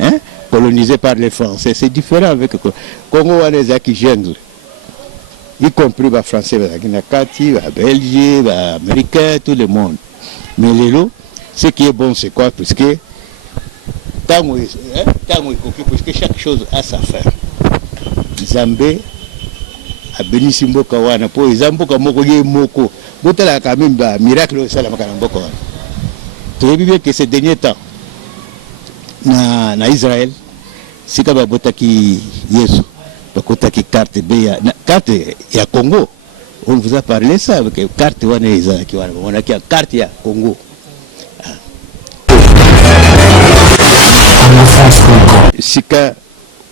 hein, colonisé par les Français. C'est différent avec le Congo, les qui gênent, y compris les Français, les Kati, les Belges, les Américains, tout le monde. Mais les lots, ce qui est bon, c'est quoi? Parce que chaque chose a sa fin. Zambé a béni Simboka wana po Zamboka moko ye moko. Botala quand même ba miracle ça la makana mboko wana. Tu vois bien que ces derniers temps na Israël sika ba botaki Yesu bakota ki carte B carte ya Congo. On vous a parlé ça avec carte wana ezaki wana on a qui carte ya Congo. Sika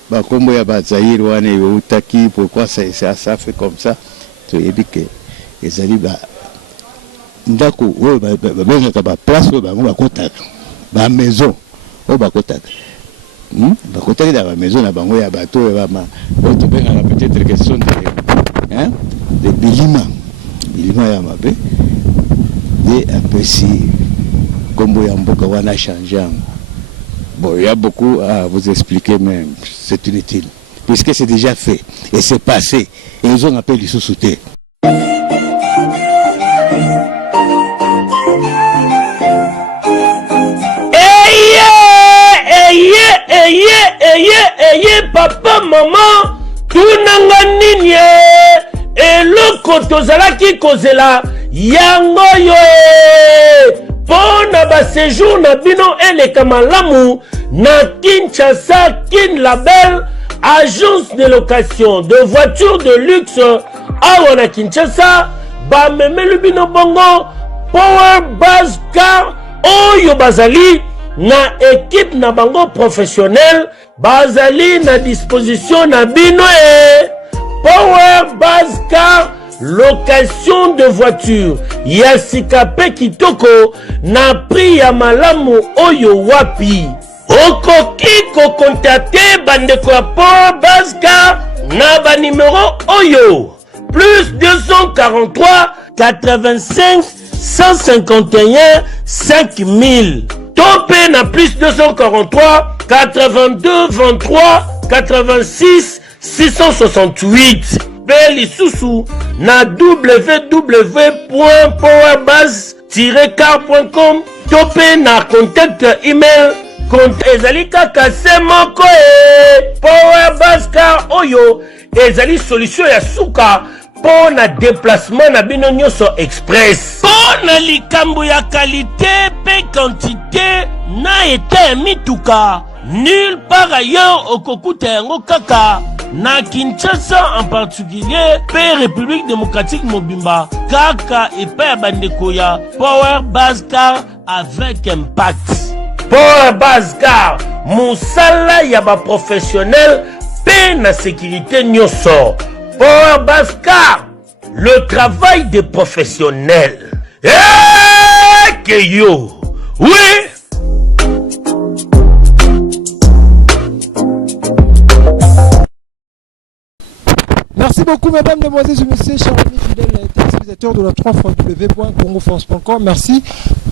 Bakombo ya Bazaïr wane utaki pourquoi ça fait comme ça tu as dit que les ali ba ndako o ba place ba kota ba maison o ba kota ba kota da ba maison na bango ya bato ya ba to benga peut-être que sont de bilima ya mabe et un peu si kombo ya mboka wana changer. Bon, il y a beaucoup à vous expliquer, mais c'est inutile. Puisque c'est déjà fait et c'est passé. Et ils ont appelé du sous-souté. Papa, maman, tout nanganini, et le kotozalaki kozela, yango yo. Pona ba séjour na bino ele kamalamu na Kinshasa Kin Label, agence de location de voitures de luxe awa na Kinshasa, ba memelu bino bongo Power Buzz Car oyo bazali na équipe na bango professionnel bazali na disposition na bino Power Buzz Car location de voiture Yasika pe kitoko na prix ya malamu oyo wapi okoki ko contacter bandeko ya Power Buzz Car na ba numéro oyo plus 243 85 151 5000 topé na plus 243 82 23 86 668 Beli Soussou na www.powerbuzz-car.com topé na contact email compte ezali kaka semoko Power Buzz Car oyo ezali solution ya suka po na déplacement na bino nyonso express po na likambo ya qualité pe quantité na eta mituka nulle part ailleurs okokuta yango kaka na Kinshasa en particulier pe République démocratique mobimba kaka epa ya bandeko ya Power Buzz Car avec impact. Power Buzz Car musala ya ba professionnel pe na sécurité nyonso. Power Buzz Car, le travail des professionnels. Que yo, oui. Merci beaucoup, mesdames, mesdemoiselles et messieurs, chers amis fidèles téléspectateurs de la 3xw.congofrance.com. Merci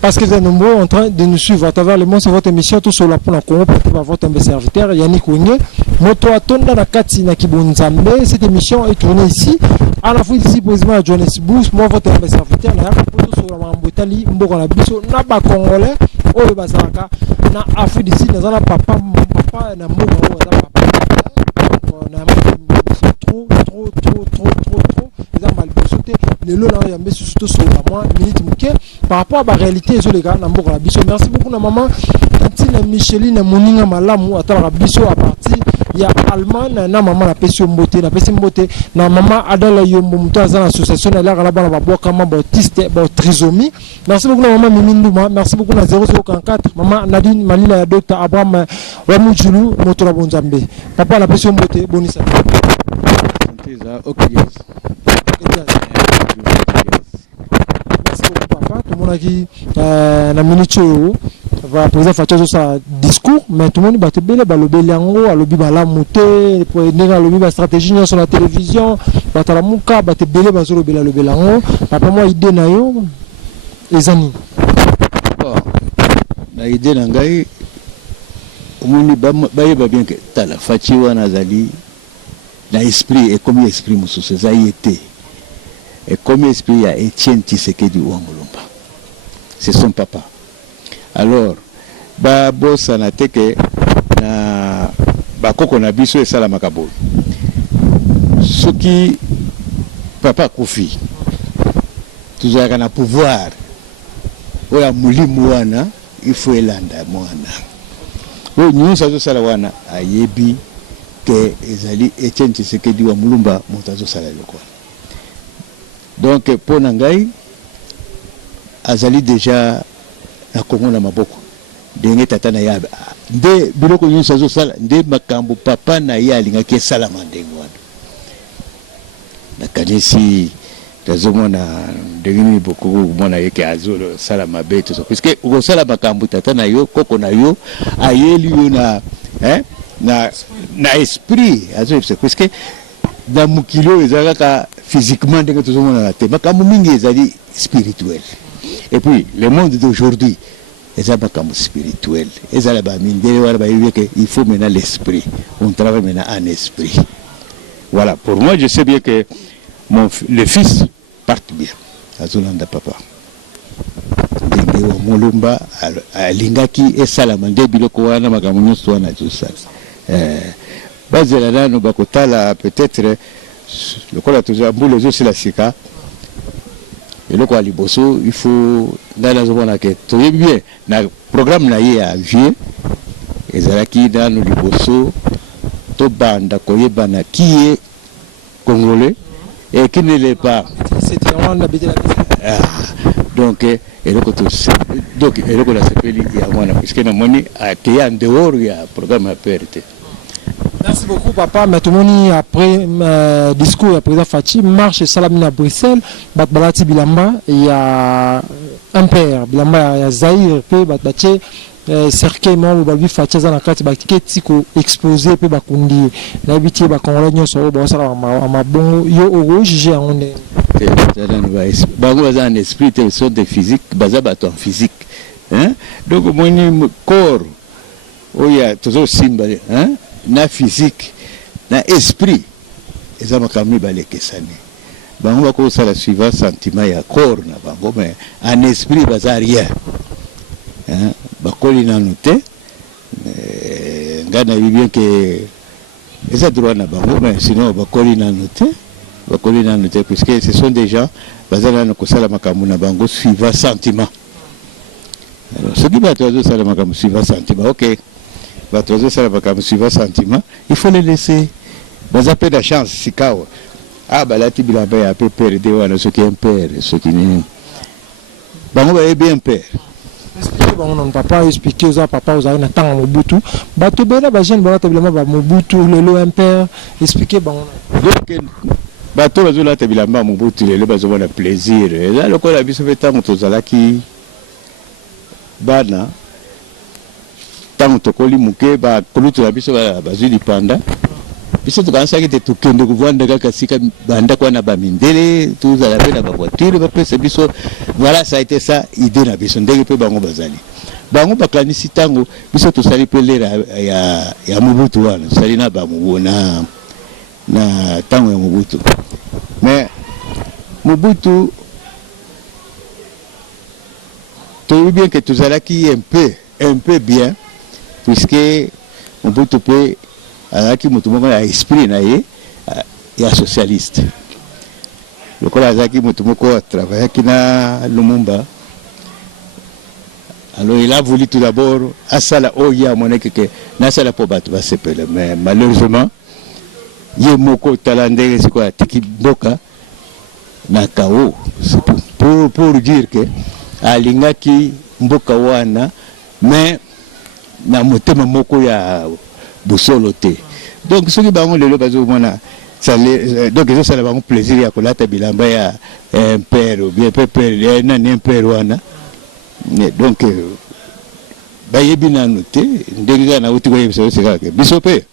parce que vous êtes nombreux en train de nous suivre à travers le monde. C'est votre émission Tout sur la Pona Congo, portée par votre serviteur Yannick Ouenge. Moto Atonda Nakati Nakibonzambe. Cette émission est tournée ici, à la fois ici, précisément à Johannesburg. Moi, votre serviteur, là, Tout sur la Mambotali, Mbokana Biso, Naba Congolais, Oyo Bazaraka, Na Afrique d'ici, Nazana Papa, Na Mbokana, papa. Trop. Les mal sauté. Les lots là, il y a mis surtout sur la mois, minute mouké. Par rapport à la réalité, les gars, n'ambour la biso. Merci beaucoup, la maman. Tantine Micheline Moninga Malamu, à la biso à partir. Il y a Allemagne, na maman la pession beauté, la pession beauté. Na maman Adela Yombo, dans l'association, elle a là-bas, la boire comme autiste, trisomie. Merci beaucoup, la maman Mimindouma. Merci beaucoup, la 0044. Maman Nadine Malila, la docteur Abraham Wamoujulu, Motora Bonzambe. Papa la pession beauté, bonissa. Ok, yes. Merci beaucoup, papa. Tout le monde a dit, la minute va poser un discours, mais tout le monde va te belle, va le béliango, va le bibala monter, pour aider à le stratégie sur la télévision, va te la mouka, va te belle, va le bélango. Papa, moi, idée na yo, les amis. La idée n'a pas omoni bayeba bien que tala faci wana azali na esprit ekomi esprit mosusu eza ye te ekomi esprit ya Etienne Tshisekedi wa Mulumba, c'est son papa. Alors babosana te ke na bakoko na biso esalamaka boye soki papa akufi tozalaka na pouvoir oyo molimo wana il faut elanda mwana oyo nyonso azosala wana ayebi ke ezali Etienne Tshisekedi wa Mulumba moto azosala eloko wana. Donc mpo na ngai azali deja na Kongo na maboko ndenge tata na ye nde biloko nyonso azosala nde makambo papa na ye alingaki esalama ndenge wana. Nakanisi tazomona ndenge nini bokomona ye ke azosala mabe to puisque okosala makambo tata na yo koko na yo ayeli yo na esprit azoyebisa puisque na mokili oyo eza kaka physiquement ndenge tozomonana te makambo mingi ezali spirituel. Et puis le monde d'aujourd'hui eza makambo spirituel ezala bamindele wana bayebi ke il faut maintenant l'esprit, on travaille maintenant en esprit. Voilà, pour moi je sais bien que le fils parte bien azolanda papa ndenge wa Mulumba alingaki esalama nde biloko wana makambo nyonso wana azosala. Bazela nano bakotala peut-être lokola toza mbula ezosila sika eloko ya liboso il faut nani azomona ke toyebi bien na programme na ye ya vie ezalaki nano liboso tobanda koyebana qui est congolais et qui ne l'est pas. Donc eloko la sepeli ya mwana puisque na moni akeye en dehors ya programme ya PRT. Merci beaucoup, papa. Maintenant, après discours du président Fachi, marche Salamina à Bruxelles, Balati Bilamba, il y a un père, Bilamba, il y a Zahir, puis Batbaché, cercueil, moi, Balbi Fachi, Zanakati, Batike, Tiko, explosé, puis Bakundi, l'habitude, Bakonolagno, Soro, Basala, Amabon, Yo, Oro, Jiji, à Onde. Bago, un esprit, c'est sorte de physique, Bazabaton physique. Donc, mon corps, oh, il y a toujours Simba, na physique na esprit eza makambo balekesani bango bakosala suivant sentiment ya corps na bango mais en esprit baza rien bakoli nanu te nga na bien que eza droit na bango mais sinon bakoli nanu te puisque ce sont des gens baza nanu kosala makambo na bango suivant sentiment. Alors soki bato azosala makambo suivant sentiment, ok, suivant sentiment, il faut les laisser. Dans un peu de chance, si kao. Ah, bah là, tu as un peu perdu, ce qui est un père, ce qui n'est. Bah, on va bien père. Expliquez, on papa, expliquez aux papa, aux arènes, tant Mobutu. Bah, tu bela, bah, jeune, bah, Mobutu, le un père. Expliquez, bah, on. Donc, bah, tout le monde, tu as Mobutu, le bas, on a plaisir. Et là, le coup, la vie se fait tant, on qui. Bana. Tant tokoli muke ba kolutu la biso bazuli panda biso tukansa ke tukende kuvanda kaka sika banda kwa na bamindele tuzala pe na ba voiture ba pesa biso. Voilà, ça a été ça idée na biso ndenge pe bango bazali bango bakanisi tango biso tosali pe lera ya Mobutu wana sali na ba mubona na tango ya Mobutu. Mais Mobutu tu bien que tuzalaki un peu bien puisque on peut topé à qui mutumo a esprit na ye ya socialiste le kola zaki mutumo ko travailler qui na Lumumba. Alors il a voulu tout d'abord à sala oya moneke que na sala po batu ba sepele mais malheureusement ye moko talande c'est quoi tiki boka na kao pour dire que alingaki mboka wana mais na motema moko ya busolo te. Donc ceux qui bango lelo bazo mona ça donc ça ça bango plaisir ya kolata bilamba ya un père ou bien père na un père wana. Donc bayebi na noté ndenge na uti ko yebisa seka ke bisope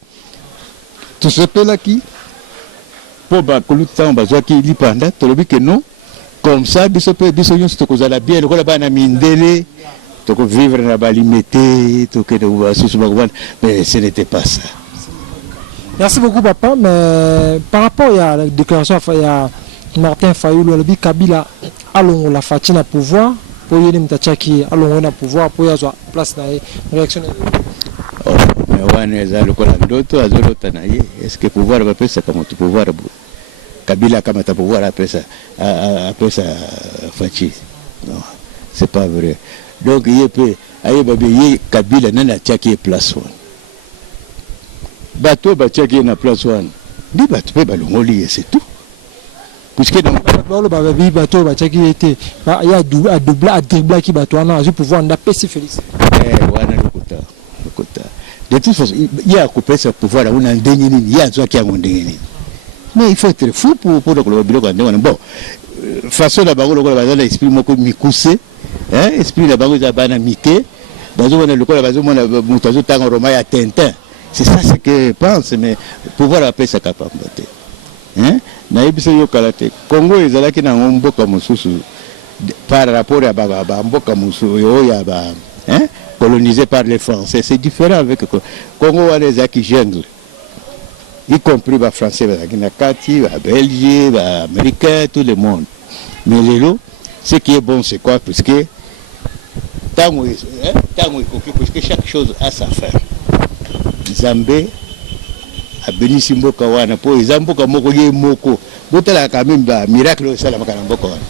tout ce là qui pour ba koluta bazo ki lipanda tolobi que non comme ça bisope biso nyonso tokozala bien lokola bana mindele toko vivre na balimité toke de basusu bakubana, mais ce n'était pas ça. Merci beaucoup papa, mais par rapport à la déclaration à Martin Fayulu alobi Kabila alongo la fatina pouvoir pour yeli mtachaki alongo na pouvoir pour yazo place na réaction. Oh, mais wana ezalo kola ndoto azolota na ye, est-ce que pouvoir va pesa kama tu pouvoir Kabila kama ta pouvoir apesa fachi. Non, c'est pas vrai. Donc il peut aye babi Kabila nana tchaki place one. Bateau bachaki na place one. Di bateau pe balongoli c'est tout. Puisque dans le babi bateau bachaki était il y a double à dribbler qui bateau na je pouvoir nda pesi Félix. Wana lokota. De toute façon, il y a coupé ce pouvoir on a ndenge nini, il y a toi qui a ndenge nini. Mais il faut être fou pour le biloko ndenge. Bon, façon la bango lokola bazana esprit moko mikuse, esprit la bango za bana mike, bazo wana lokola bazo mona mutazo tanga roma ya Tintin. C'est ça ce que je pense, mais pouvoir appeler sa capacité. Na yebisa yo kalate Congo ezalaki na mboka mosusu par rapport à mboka mosusu yo ya ba colonisé par les Français. C'est différent avec Congo wana ezaki jungle, y compris les Français, les Kati, les Belgiens, les Américains, tout le monde. Mais lelo, ce qui est bon, c'est quoi? Parce que puisque chaque chose a sa fin. Zambé a béni Simboka wana po Zamboka moko ye moko. Botala quand même ba miracle au salam kana mboka wana.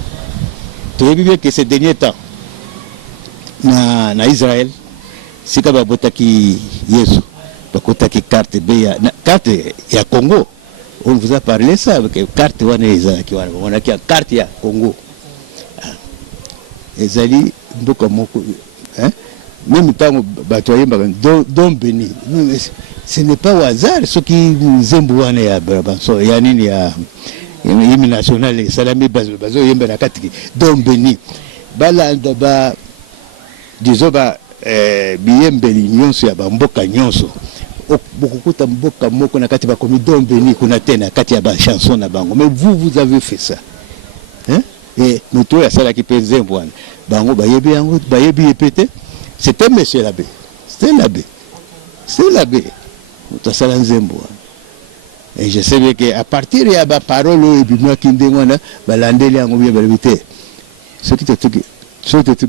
Tu vois bien que ces derniers temps na Israël, c'est comme botaki Yesu. Bakotaki carte ya Congo. On vous a parlé ça avec carte wana ezaki wana. On a qui carte ya Congo. Ezali mboka moko même temps batoye don béni. Ce n'est pas au hasard ce qui zembu wana ya Brabanso ya nini ya hymne national salami bazo yemba na katiki don béni. Balanda ba disons ba biyembeli nyonso ya mboka nyonso. Bokukuta mboka moko na kati ba komi don béni kuna tena kati ya ba chanson na bango. Mais vous avez fait ça. Et nous tous ya sala ki penze mbwana. Bango bayebi yango bayebi epete. C'était monsieur l'abbé. C'est l'abbé. Mutasala nzembo. Et je sais bien qu'à partir de la parole et puis moi qui ndengwana balandeli yango bien balibité. Ce qui te tuki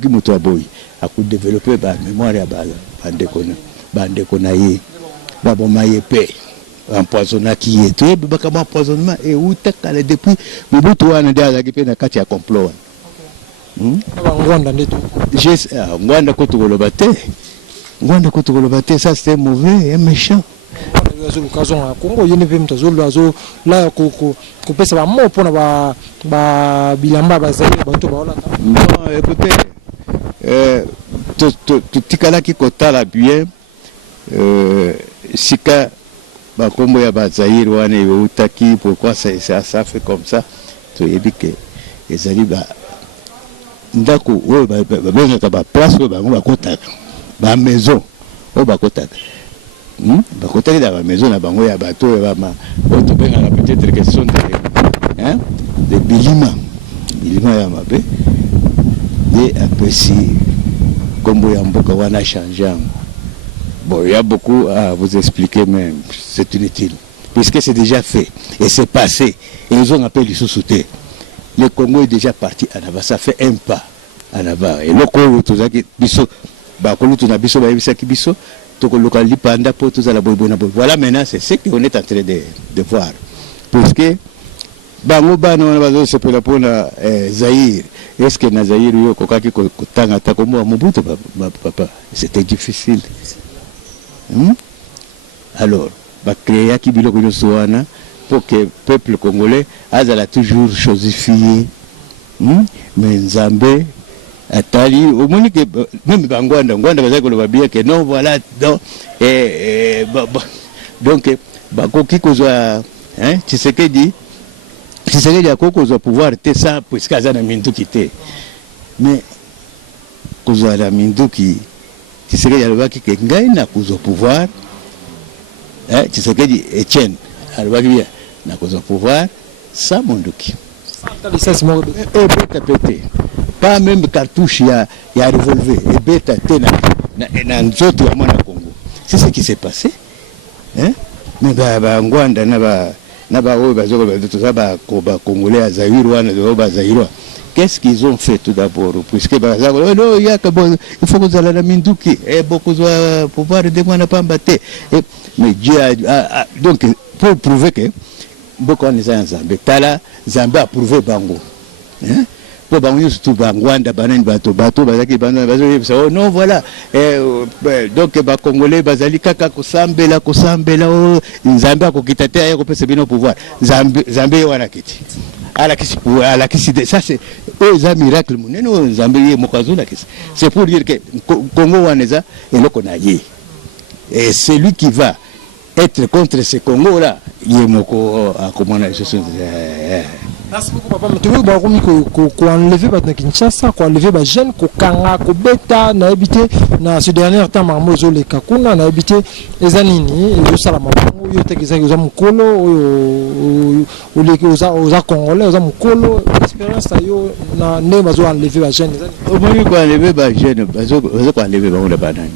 muto aboy a ku développer ba mémoire ya bande kona ye ba boma ye pe empoisonna qui est tout ba kama empoisonnement et où takale depuis mubutu wana ndia za kipena kati ya complot. Ngwanda Kotogolobate, ça c'était mauvais et méchant. Non, écoutez, Tikalaki Kotala bien, Sika, Bakombo ya Bazaïr, Wane, Utaki, pourquoi ça fait comme ça? Tu es dit que les alibas. Ndako o ba ba place o ba bakotaka ba maison o bakotaka bakotaka da ba maison na bango ya bato ya ba o to benga peut-être que ce sont des bilima ya mabe et après si kombo ya mboka wana changer. Bon, il y a beaucoup à vous expliquer, mais c'est inutile puisque c'est déjà fait et c'est passé et ils ont appelé les sous-soutés. Le Congo est déjà parti en avant, ça fait un pas en avant. Et le Congo, tout ça qui biso, bakolo tout na biso, ba yebisa ki biso, to ko lokali panda po tout ça la boybona boy. Voilà maintenant, c'est ce qu'on est en train de voir. Parce que bango bana wana bazo sepela pona Zaïre. Est-ce que na Zaïre yo kokaki kotanga ta ko Mobutu papa, c'était difficile. Alors, ba créer ki biloko nyonso wana pour que le peuple congolais a toujours chosifié. Mais Nzambe atali au moins que même Bangwanda bazali koloba bien que non voilà donc bakoki kozwa Tshisekedi akokozwa pouvoir te ça puisque aza na minduki te mais kozwa la minduki Tshisekedi alobaki ke ngai na kozwa pouvoir Tshisekedi Etienne alobaki bien na kozwa pouvoir sans monduki et peut péter pas même cartouche il y a revolver et beta tena na nzoto ya mwana Congo. C'est ce qui s'est passé. Hein? Mais ngwanda na ba oyo bazoko tout ça ba congolais à Zaïre wana ba Zaïre. Qu'est-ce qu'ils ont fait tout d'abord? Puisque non, il faut que vous allez à la Minduki et beaucoup de pouvoir de moi n'a pas battu. Mais Dieu a donc pour prouver que beaucoup de gens Zambé tala Zambé a prouvé bango. Hein? Pour bango surtout bangwanda banen bato bazaki bando bazo oh non voilà donc ba congolais bazali kaka kosambela Nzambe akokita te aye kopesa bino pouvoir Zambé wana kiti ala kisi ça c'est un miracle muneno Nzambe ye mokazo la kisi c'est pour dire que Congo waneza eloko na ye et celui qui va être contre ce Congo là yemoko akomona les choses. Merci beaucoup papa. Mais tu veux baromi ko enlever ba na Kinshasa, ko enlever ba jeune ko kanga ko beta na habité na ce dernier temps marmozo le kakuna na habité ezanini ezo sala mabango yo tekeza yo za mukolo o le oza congolais oza mukolo expérience yo na ne bazo enlever ba jeune ezanini. Au moins ko enlever ba jeune bazo ko enlever ba on banani.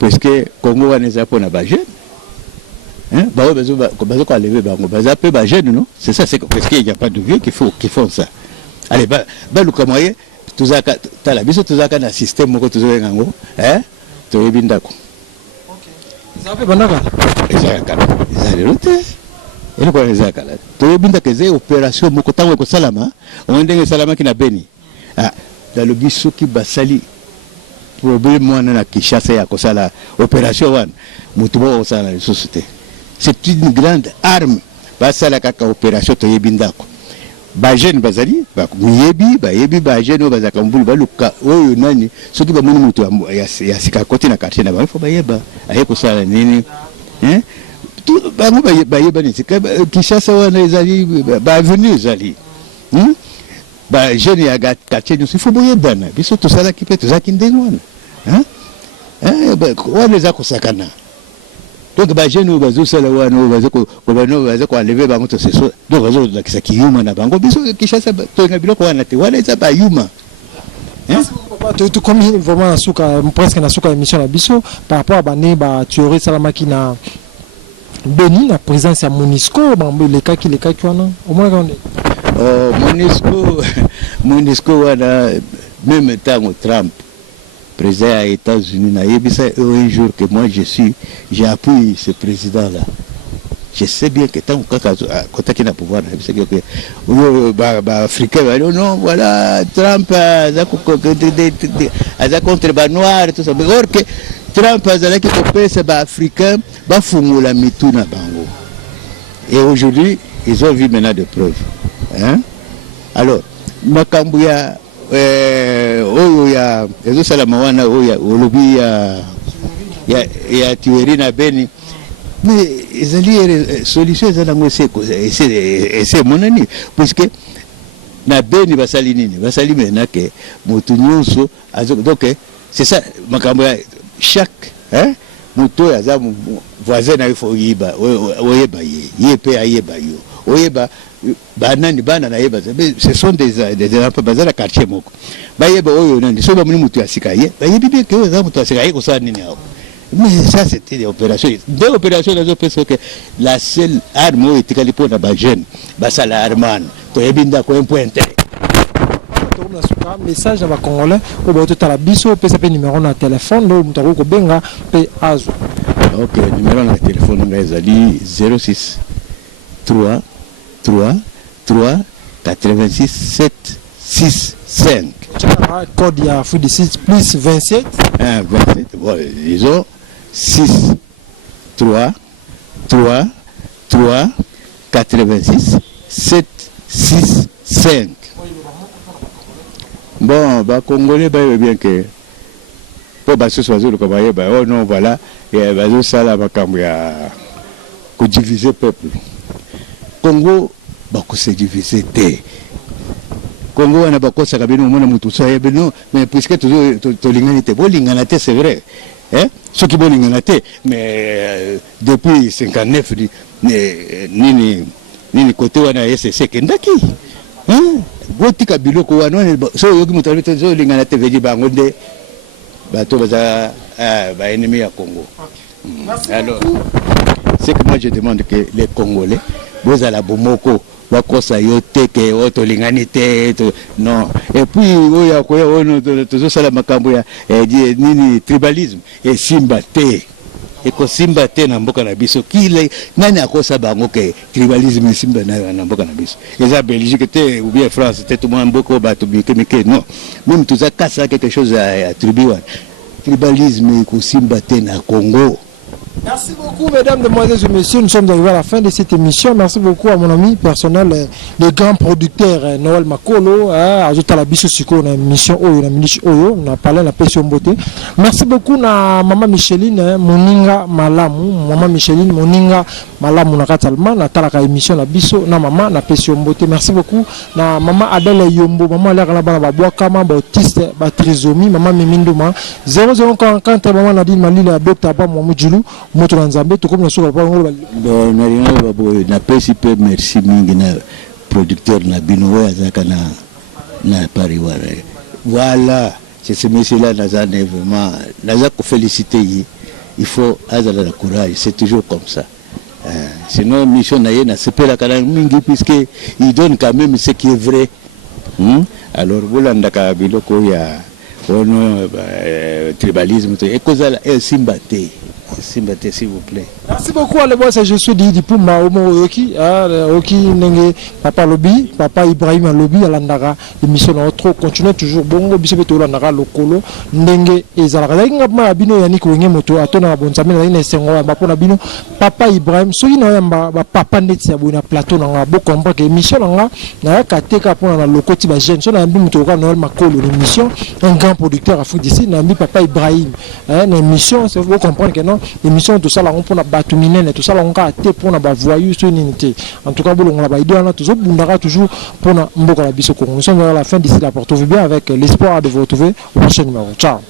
Parce que Congo wana za pona ba jeune. Hein? Non? C'est ça, c'est parce qu'il n'y a pas de vieux qui font ça. Allez, le camoye, tu as la biso, tu as un système, tu as un go, hein? Tu es bien d'accord. Ça fait bon d'accord. Exactement. Et le quoi les akala. Tu es bien d'accord, c'est opération mokotango ko salama, on ndenge salama qui na beni. Ah, dans le biso qui basali. Problème wana na Kinshasa ya kosala opération wana, mutubo osala la société. C'est une grande arme. Basala kaka opération to yebindako. Ba jeune bazali, ba yebi ba jeune bazaka mbulu baluka oyo nani soki ba moni mutu ya sika côté na quartier na ba faut ba yeba aye ko sala nini hein tout ba mo ba yeba ni sika Kinshasa wana ezali ba avenue ezali ba jeune ya quartier nous il faut boyer bana biso to sala kipe to zaki ndengwana hein wana za ko sakana. Donc ba jeune bazo sala wana bazo ko enlever bango to seso donc bazo la kisa kiyuma na bango biso Kinshasa to ngabilo ko wana te wana za ba yuma hein tu comme vraiment na suka presque na suka émission na biso par rapport à bane ba tuerie salamaki na Beni na présence ya MONUSCO bambo le kaki wana au moins quand MONUSCO wana même temps Trump président des États-Unis, un jour que moi j'ai appuyé ce président-là. Je sais bien que tant qu'on a pouvoir, je sais que Africains, non, voilà, Trump a contre les Noirs, tout ça. Or que Trump a dit que les Africains va foutre la mituna bango. Et aujourd'hui, ils ont vu maintenant des preuves. Hein? Alors, Makambouya. Oyo ya ezo salama wana oya olobi ya tuerie na Beni mais ezali solution ezala ngo c'est monani puisque na Beni basali nini basali mena ke motu nyonso donc c'est ça makambo ya chaque hein moto ya voisin na ifo yiba oyeba ye pe ayeba yo oyeba banani bana na yeba ce sont des enfants bazala quartier moko bayeba oyo nani so ba muni mutu asika ye bayebi bien que za mutu asika ye ko sa nini hao. Mais ça c'était des opérations dans parce que la seule arme etikali pour na ba jeune basala arman to yebinda ko un point message à Congolais au bout de la biso pe ça numéro na téléphone lo mutako ko benga pe azo. OK, numéro na téléphone ngazali 06 3 86 7 6 5. Code ya Food 6 plus 27. 27. Bon, ils ont 6 3 86 7 6 5. Bon, bah Congolais bah bien que pour bah ce soir le camarade bah oh non voilà et bah ça là bah comme ya que diviser peuple. Congo bako se diviser te Congo wana bako saka bino mona mutu sa bino mais puisque to lingana te bo lingana te c'est vrai hein ce qui bo lingana te mais depuis 59 nini côté wana SSC kendaki hein botika biloko wana so yoki mutali to lingana te veji bango nde bato baza ba ennemi ya Congo. Alors c'est que moi je demande que les Congolais vous à la bomoko bakosa yo teke oto lingani te non et puis oya ko ono to sala makambo ya nini tribalisme et simba te eko simba te na mboka na biso kile nani akosa bango ke tribalisme simba na mboka na biso eza Belgique te ou bien France te tout monde mboko bato bikemike non même tout ça kasa quelque chose à attribuer tribalisme eko simba te na Congo. Merci beaucoup, mesdames, demoiselles et messieurs. Nous sommes arrivés à la fin de cette émission. Merci beaucoup à mon ami personnel, le grand producteur Noël Makolo. Ajoute à la biso siko na émission Oyo, na minute Oyo. On a parlé de la passion beauté. Merci beaucoup na maman Micheline Moninga Malamu. Maman Micheline Moninga Malamu na katalma na talaka émission na biso na maman na passion beauté. Merci beaucoup na maman Adèle Yombo. Maman Alera na bana babwa kama bautiste ba trisomie. Maman Miminduma 0040 maman Nadine Malila docteur Abba Moumoudjoulou. Moto Nzambe to comme na soka pa ngolo bon na rina babo na pesi pe merci mingi na producteur na bino azaka na Paris voilà c'est ce monsieur là nazane vraiment nazako féliciter il faut azala la courage c'est toujours comme ça sinon mission na yena sepela kana mingi puisque il donne quand même ce qui est vrai alors bolanda ka biloko ya ono tribalisme et kozala simbate s'il vous plaît. Merci beaucoup à l'époque, je suis dit pour ma Oki, Oki Nenge, Papa Lobby, Papa Ibrahim Lobby, à l'Andara, l'émission notre continue toujours bon, Bisbeto l'Andara, Lokolo, Nenge et Zara. Ingama Bino Yannick Wenge Moto, Atona Bonsamina, Nessengo, Bapona Bino, Papa Ibrahim, Soyina, Papa Netsia, Buna Platon, Bo Combat, émission là, Kateka pour la locoti, la jeune, son ami Motoka, Noël Makolo, l'émission, un grand producteur à foot d'ici, Nami Papa Ibrahim, l'émission, c'est vous comprendre que non, l'émission, tout ça, là, on peut batuminen tout ça là on a été pour na ba voyou sur unité en tout cas bolongo la ba idée on a toujours bundara toujours pour na mboka la biso Congo. Nous sommes à la fin d'ici la porte bien avec l'espoir de vous retrouver au prochain numéro. Ciao.